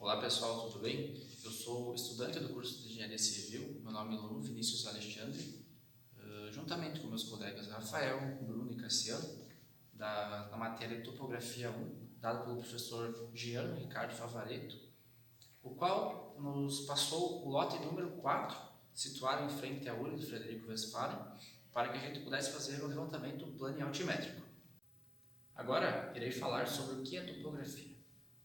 Olá pessoal, tudo bem? Eu sou estudante do curso de Engenharia Civil, meu nome é Luno Vinícius Alexandre, juntamente com meus colegas Rafael, Bruno e Cassiano, da matéria Topografia 1, dada pelo professor Giano Ricardo Favaretto, o qual nos passou o lote número 4, situado em frente à URI do Frederico Westphalen, para que a gente pudesse fazer o levantamento plano e altimétrico. Agora, irei falar sobre o que é topografia.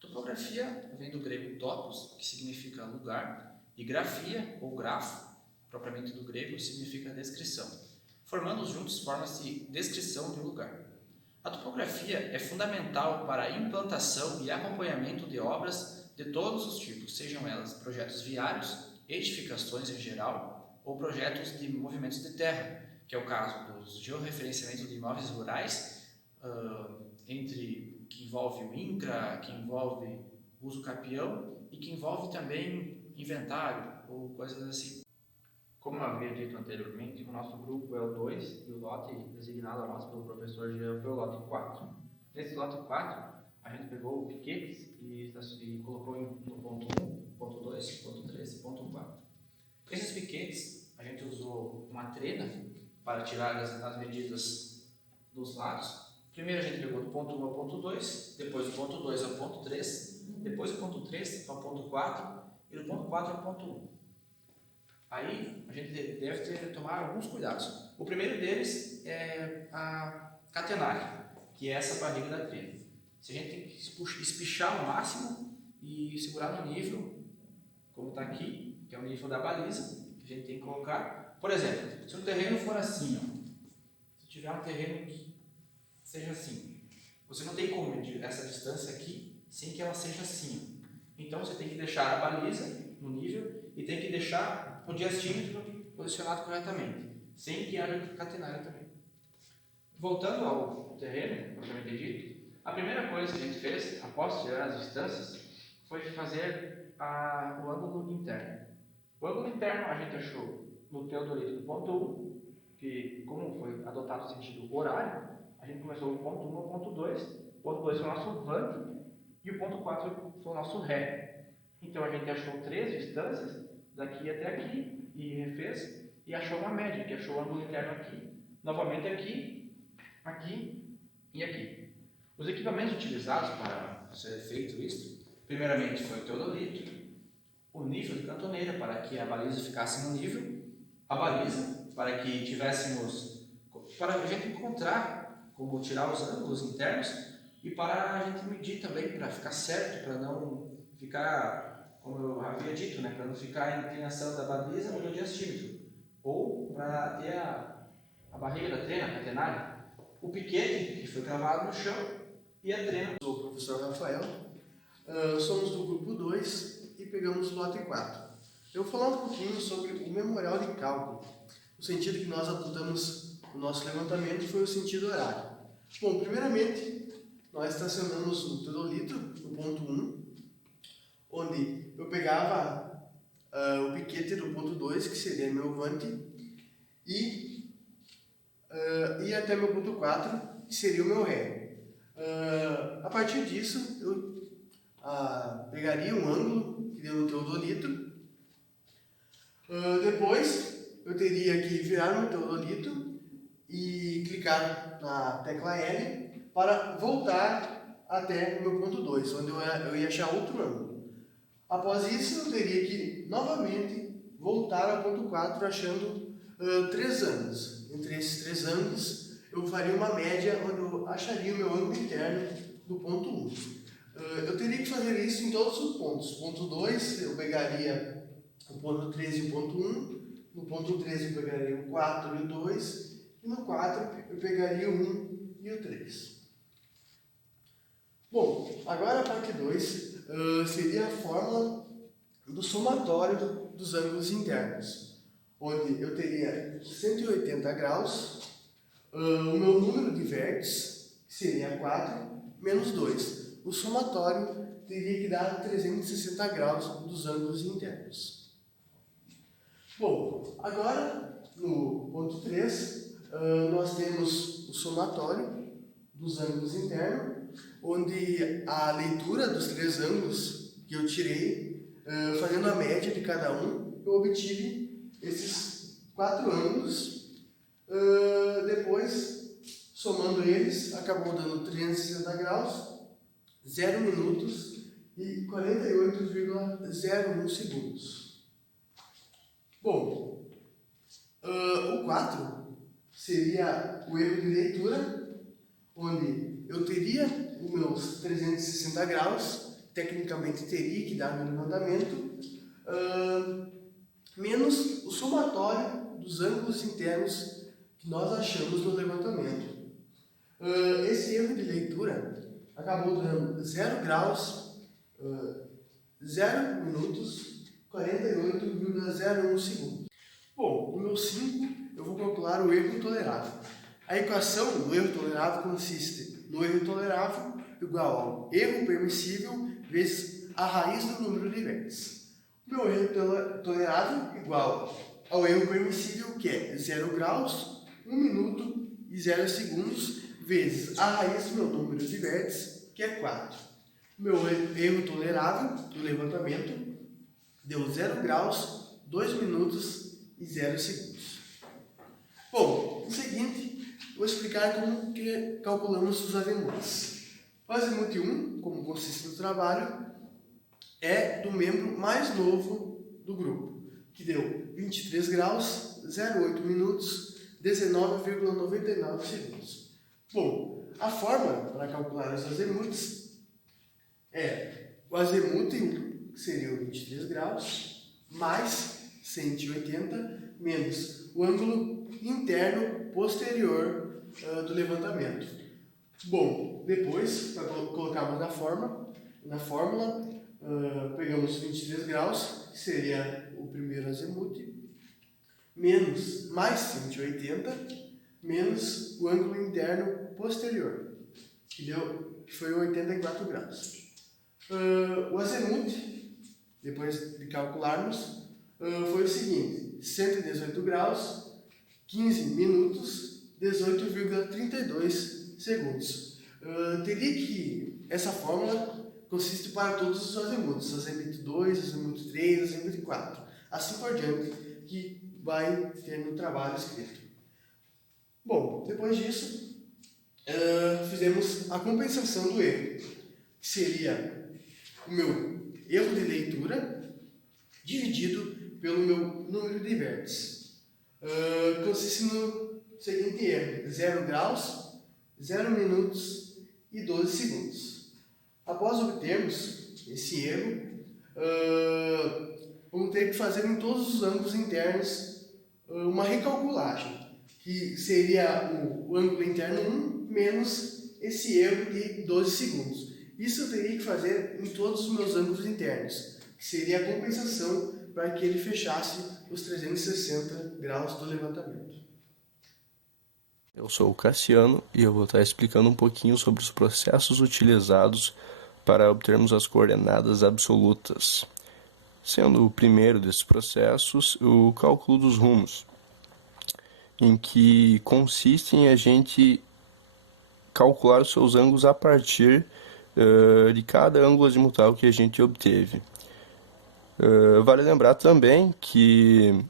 Topografia vem do grego topos, que significa lugar, e grafia, ou grafo, propriamente do grego, significa descrição. Formando juntos, forma-se descrição de um lugar. A topografia é fundamental para a implantação e acompanhamento de obras de todos os tipos, sejam elas projetos viários, edificações em geral, ou projetos de movimentos de terra, que é o caso do georreferenciamento de imóveis rurais, que envolve o INCRA, que envolve uso capião e que envolve também inventário ou coisas assim. Como eu havia dito anteriormente, o nosso grupo é o 2 e o lote designado a nós pelo professor Jean foi o lote 4. Nesse lote 4, a gente pegou piquetes e colocou no ponto 1, ponto 2, ponto 3 e ponto 4. Esses piquetes, a gente usou uma trena para tirar as medidas dos lados. Primeiro a gente pegou do ponto 1 ao ponto 2, depois do ponto 2 ao ponto 3, depois do ponto 3 ao ponto 4 e do ponto 4 ao ponto 1. Aí a gente deve ter que tomar alguns cuidados. O primeiro deles é a catenária, que é essa barriga da trena. Se a gente tem que espichar ao máximo e segurar no nível, como está aqui, que é o nível da baliza, que a gente tem que colocar. Por exemplo, se o terreno for assim, se tiver um terreno que seja assim, você não tem como medir essa distância aqui sem que ela seja assim. Então você tem que deixar a baliza no nível e tem que deixar o diastímetro posicionado corretamente, sem que haja catenária também. Voltando ao terreno, propriamente dito, a primeira coisa que a gente fez, após tirar as distâncias, foi fazer o ângulo interno. O ângulo interno a gente achou no teodolito do ponto 1, que como foi adotado o sentido horário, a gente começou do ponto 1 ao ponto 2. O ponto 2 foi o nosso vante e o ponto 4 foi o nosso ré. Então a gente achou 3 distâncias, daqui até aqui, e refez, e achou uma média, que achou o ângulo interno aqui, novamente aqui, aqui e aqui. Os equipamentos utilizados para ser feito isso, primeiramente foi o teodolito, o nível de cantoneira para que a baliza ficasse no nível, a baliza para que tivéssemos, para a gente encontrar como tirar os ângulos internos e para a gente medir também, para ficar certo, para não ficar, como eu havia dito, para não ficar a inclinação da baliza ou do diastímetro, ou para ter a barriga da trena, a catenária, o piquete que foi cravado no chão e a trena. Sou o professor Rafael, somos do grupo 2 e pegamos o lote 4. Eu vou falar um pouquinho sobre o memorial de cálculo. O sentido que nós adotamos no nosso levantamento foi o sentido horário. Bom, primeiramente, nós estacionamos o teodolito no ponto 1, onde eu pegava o piquete do ponto 2, que seria meu vante, e ia até meu ponto 4, que seria o meu ré. A partir disso, eu pegaria um ângulo que deu no teodolito. Depois, eu teria que virar meu teodolito e clicar na tecla L para voltar até o meu ponto 2, onde eu ia achar outro ângulo. Após isso, eu teria que novamente voltar ao ponto 4, achando 3 ângulos. Entre esses 3 ângulos, eu faria uma média onde eu acharia o meu ângulo interno do ponto 1. Eu teria que fazer isso em todos os pontos. Ponto 2, eu pegaria o ponto 3 e o ponto 1. No ponto 3 eu pegaria o 4 e o 2. E no 4 eu pegaria o 1 e o 3. Bom, agora a parte 2 seria a fórmula do somatório dos ângulos internos, onde eu teria 180 graus, o meu número de vértices, que seria 4, menos 2. O somatório teria que dar 360 graus dos ângulos internos. Bom, agora no ponto 3, nós temos o somatório dos ângulos internos, onde a leitura dos 3 ângulos que eu tirei, fazendo a média de cada um, eu obtive esses 4 ângulos. Depois, somando eles, acabou dando 360 graus, 0 minutos e 48,01 segundos. Bom, o 4 seria o erro de leitura, onde eu teria os meus 360 graus, tecnicamente teria que dar no levantamento, menos o somatório dos ângulos internos que nós achamos no levantamento. Esse erro de leitura acabou dando 0 graus, 0 minutos, 48,01 segundos. Bom, no meu 5 eu vou calcular o erro tolerável. A equação do erro tolerável consiste no erro tolerável igual ao erro permissível vezes a raiz do número de vértices. O meu erro tolerável igual ao erro permissível, que é 0 graus, 1 minuto e 0 segundos, vezes a raiz do meu número de vértices, que é 4. O meu erro tolerável do levantamento deu 0 graus, 2 minutos e 0 segundos. Bom, no seguinte, vou explicar como que calculamos os azimutes. O azimute 1, como consiste no trabalho, é do membro mais novo do grupo, que deu 23 graus, 0,8 minutos, 19,99 segundos. Bom, a fórmula para calcular os azimutes é o azimute 1, que seria o 23 graus, mais 180, menos o ângulo interno posterior do levantamento. Bom, depois, para colocarmos na fórmula, pegamos 23 graus, que seria o primeiro azimute, menos mais 180, menos o ângulo interno posterior, que foi 84 graus. O azimute, depois de calcularmos, foi o seguinte: 118 graus, 15 minutos, 18,32 segundos. Teria que essa fórmula consiste para todos os azimutes, azimute 2, azimute 3, azimute 4, assim por diante, que vai ter no trabalho escrito. Bom, depois disso, fizemos a compensação do erro, que seria o meu erro de leitura dividido pelo meu número de vértices. Consiste no seguinte erro: 0 graus, 0 minutos e 12 segundos. Após obtermos esse erro, vamos ter que fazer em todos os ângulos internos uma recalculagem, que seria o ângulo interno 1 menos esse erro de 12 segundos. Isso eu teria que fazer em todos os meus ângulos internos, que seria a compensação para que ele fechasse os 360 graus do levantamento. Eu sou o Cassiano e eu vou estar explicando um pouquinho sobre os processos utilizados para obtermos as coordenadas absolutas. Sendo o primeiro desses processos o cálculo dos rumos, em que consiste em a gente calcular os seus ângulos a partir de cada ângulo azimutal que a gente obteve. Vale lembrar também que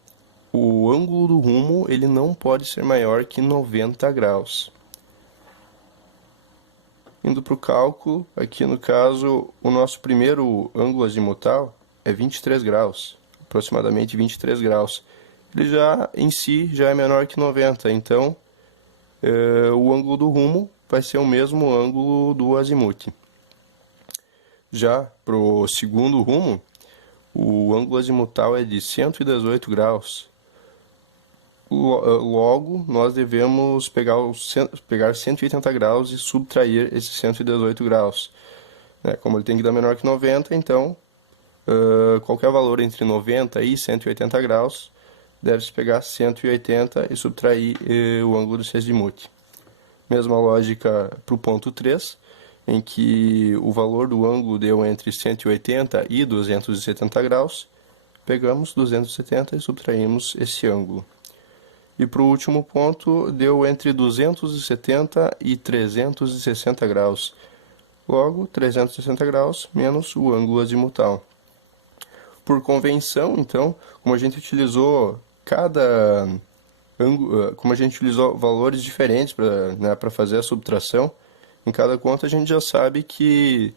o ângulo do rumo ele não pode ser maior que 90 graus. Indo para o cálculo, aqui no caso, o nosso primeiro ângulo azimutal é 23 graus, aproximadamente 23 graus. Ele já em si já é menor que 90, então o ângulo do rumo vai ser o mesmo ângulo do azimute. Já para o segundo rumo, o ângulo azimutal é de 118 graus. Logo, nós devemos pegar 180 graus e subtrair esses 118 graus. Como ele tem que dar menor que 90, então qualquer valor entre 90 e 180 graus deve-se pegar 180 e subtrair o ângulo desse azimute. Mesma lógica para o ponto 3, em que o valor do ângulo deu entre 180 e 270 graus, pegamos 270 e subtraímos esse ângulo. E para o último ponto, deu entre 270 e 360 graus. Logo, 360 graus menos o ângulo azimutal. Por convenção, então, como a gente utilizou como a gente utilizou valores diferentes para, né, para fazer a subtração, em cada conta a gente já sabe que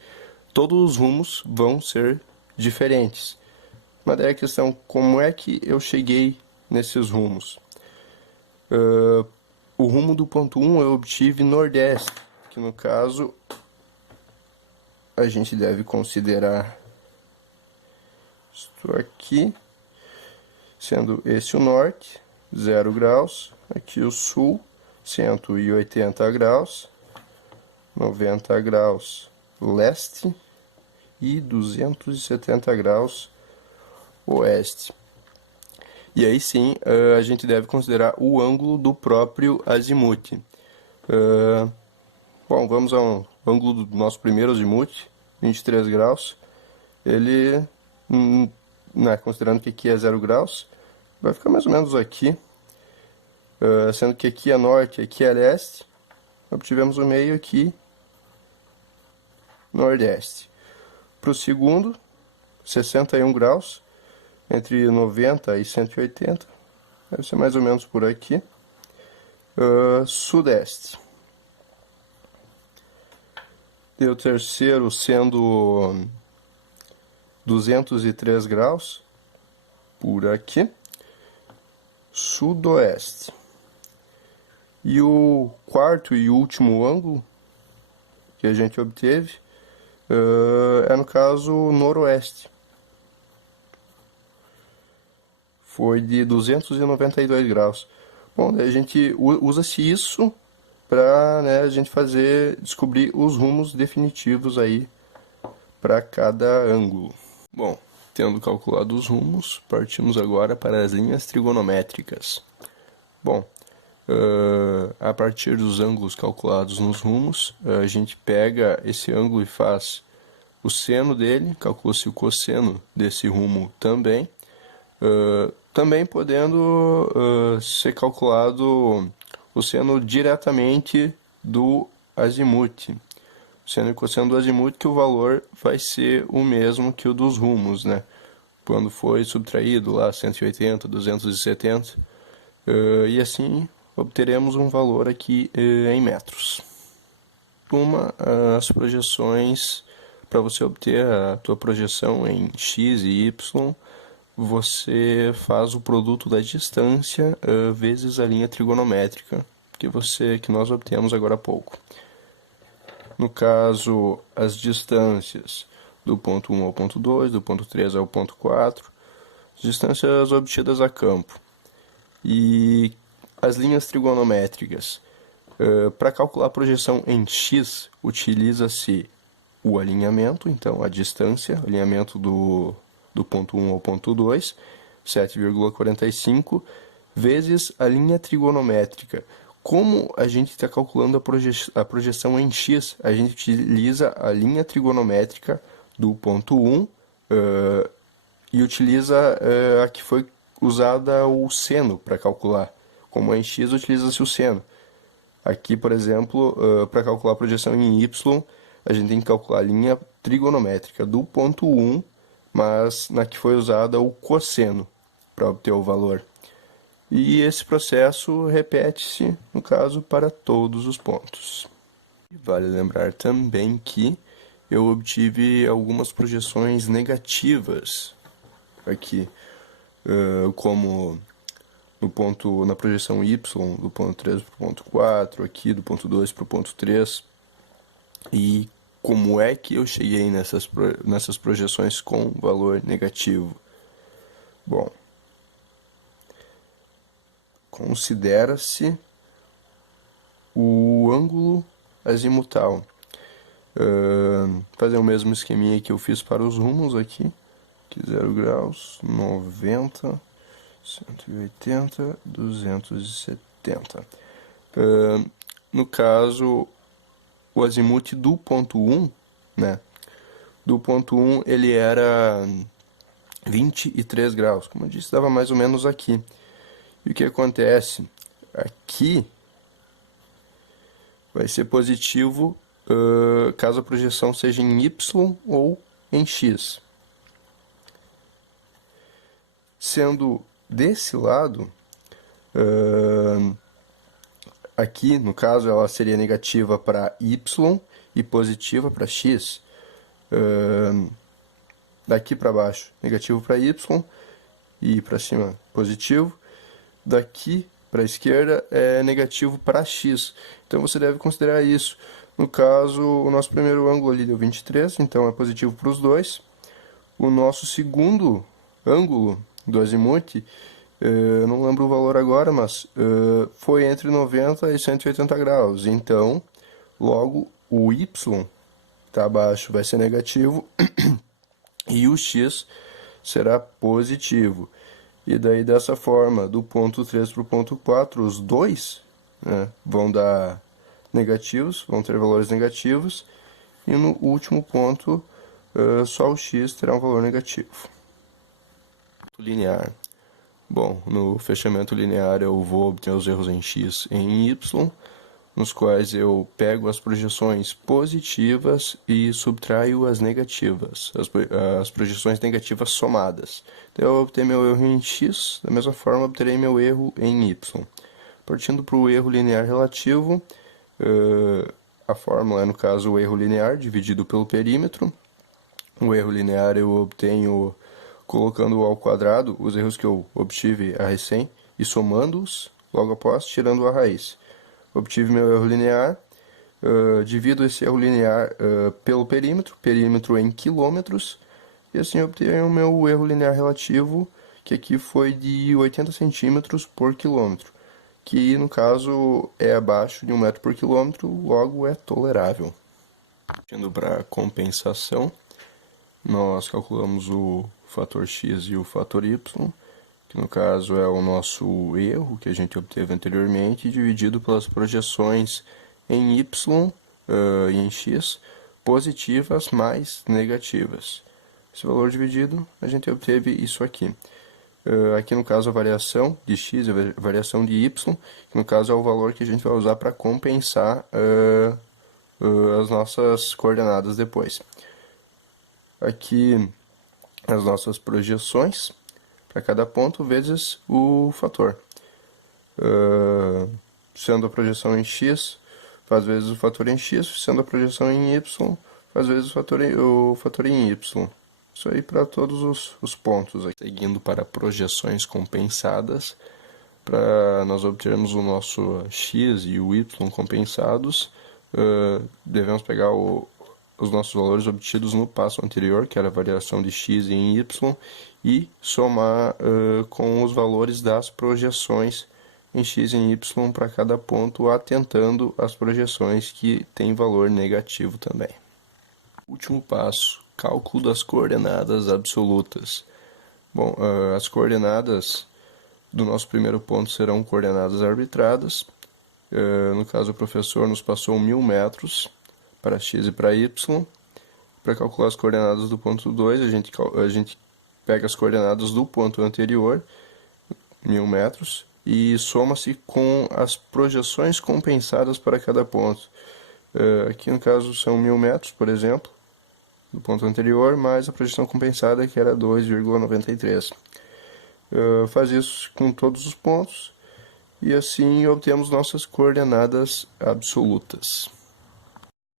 todos os rumos vão ser diferentes. Mas daí a questão, como é que eu cheguei nesses rumos? O rumo do ponto 1 eu obtive nordeste, que no caso a gente deve considerar isto aqui, sendo esse o norte, 0 graus, aqui o sul, 180 graus, 90 graus leste e 270 graus oeste. E aí sim, a gente deve considerar o ângulo do próprio azimuth. Bom, vamos ao ângulo do nosso primeiro azimuth, 23 graus. Ele, considerando que aqui é 0 graus, vai ficar mais ou menos aqui. Sendo que aqui é norte, aqui é leste. Obtivemos o meio aqui, nordeste. Para o segundo, 61 graus. Entre 90 e 180, deve ser mais ou menos por aqui. Sudeste. E o terceiro sendo 203 graus, por aqui. Sudoeste. E o quarto e último ângulo que a gente obteve é, no caso, noroeste. Foi de 292 graus. Bom, daí a gente usa-se isso para, né, a gente descobrir os rumos definitivos aí para cada ângulo. Bom, tendo calculado os rumos, partimos agora para as linhas trigonométricas. Bom, a partir dos ângulos calculados nos rumos, a gente pega esse ângulo e faz o seno dele, calcula-se o cosseno desse rumo também. Também podendo ser calculado o seno diretamente do azimuth. O seno e cosseno do azimuth, que o valor vai ser o mesmo que o dos rumos, né? Quando foi subtraído lá 180, 270, e assim obteremos um valor aqui em metros. As projeções, para você obter a tua projeção em x e y, você faz o produto da distância vezes a linha trigonométrica que nós obtemos agora há pouco. No caso, as distâncias do ponto 1 ao ponto 2, do ponto 3 ao ponto 4, distâncias obtidas a campo. E as linhas trigonométricas. Para calcular a projeção em x, utiliza-se o alinhamento, então a distância, alinhamento do ponto 1 ao ponto 2, 7,45, vezes a linha trigonométrica. Como a gente está calculando a projeção em x, a gente utiliza a linha trigonométrica do ponto 1 e utiliza a que foi usada o seno para calcular. Como em x, utiliza-se o seno. Aqui, por exemplo, para calcular a projeção em y, a gente tem que calcular a linha trigonométrica do ponto 1, mas na que foi usada o cosseno para obter o valor. E esse processo repete-se, no caso, para todos os pontos. Vale lembrar também que eu obtive algumas projeções negativas aqui, como na projeção y, do ponto 3 para o ponto 4, aqui do ponto 2 para o ponto 3, e como é que eu cheguei nessas projeções com valor negativo? Bom, considera-se o ângulo azimutal. Fazer o mesmo esqueminha que eu fiz para os rumos aqui. 0 graus, 90, 180, 270. No caso, o azimuth do ponto 1, né? Do ponto 1 ele era 23 graus, como eu disse, dava mais ou menos aqui. E o que acontece? Aqui vai ser positivo caso a projeção seja em y ou em x. Sendo desse lado, aqui no caso ela seria negativa para y e positiva para x. Daqui para baixo, negativo para y e para cima, positivo. Daqui para a esquerda é negativo para x. Então você deve considerar isso. No caso, o nosso primeiro ângulo ali deu 23, então é positivo para os dois. O nosso segundo ângulo do azimuth, não lembro o valor agora, mas foi entre 90 e 180 graus. Então, logo o y está abaixo vai ser negativo e o x será positivo. E daí dessa forma, do ponto 3 para o ponto 4, os dois, né, vão dar negativos, vão ter valores negativos. E no último ponto, só o x terá um valor negativo. Linear. Bom, no fechamento linear eu vou obter os erros em x e em y, nos quais eu pego as projeções positivas e subtraio as negativas, as projeções negativas somadas. Então eu obter meu erro em x, da mesma forma obterei meu erro em y. Partindo para o erro linear relativo, a fórmula é, no caso, o erro linear dividido pelo perímetro. O erro linear eu obtenho colocando ao quadrado os erros que eu obtive a recém e somando-os logo após, tirando a raiz. Obtive meu erro linear, divido esse erro linear pelo perímetro em quilômetros, e assim obtenho o meu erro linear relativo, que aqui foi de 80 centímetros por quilômetro, que no caso é abaixo de 1 metro por quilômetro, logo é tolerável. Indo para a compensação, nós calculamos o fator x e o fator y, que no caso é o nosso erro que a gente obteve anteriormente, dividido pelas projeções em y e em x, positivas mais negativas. Esse valor dividido, a gente obteve isso aqui. Aqui no caso a variação de x e a variação de y, que no caso é o valor que a gente vai usar para compensar as nossas coordenadas depois. Aqui as nossas projeções para cada ponto vezes o fator. Sendo a projeção em x, faz vezes o fator em x, sendo a projeção em y, faz vezes o fator em y. Isso aí para todos os pontos. Aqui. Seguindo para projeções compensadas, para nós obtermos o nosso x e o y compensados, devemos pegar os nossos valores obtidos no passo anterior, que era a variação de x em y, e somar com os valores das projeções em x e em y para cada ponto, atentando às projeções que têm valor negativo também. Último passo, cálculo das coordenadas absolutas. Bom, as coordenadas do nosso primeiro ponto serão coordenadas arbitradas. No caso, o professor nos passou 1000 metros para x e para y. Para calcular as coordenadas do ponto 2, a gente pega as coordenadas do ponto anterior, 1000 metros, e soma-se com as projeções compensadas para cada ponto. Aqui no caso são 1000 metros, por exemplo, do ponto anterior, mais a projeção compensada, que era 2,93. Faz isso com todos os pontos, e assim obtemos nossas coordenadas absolutas.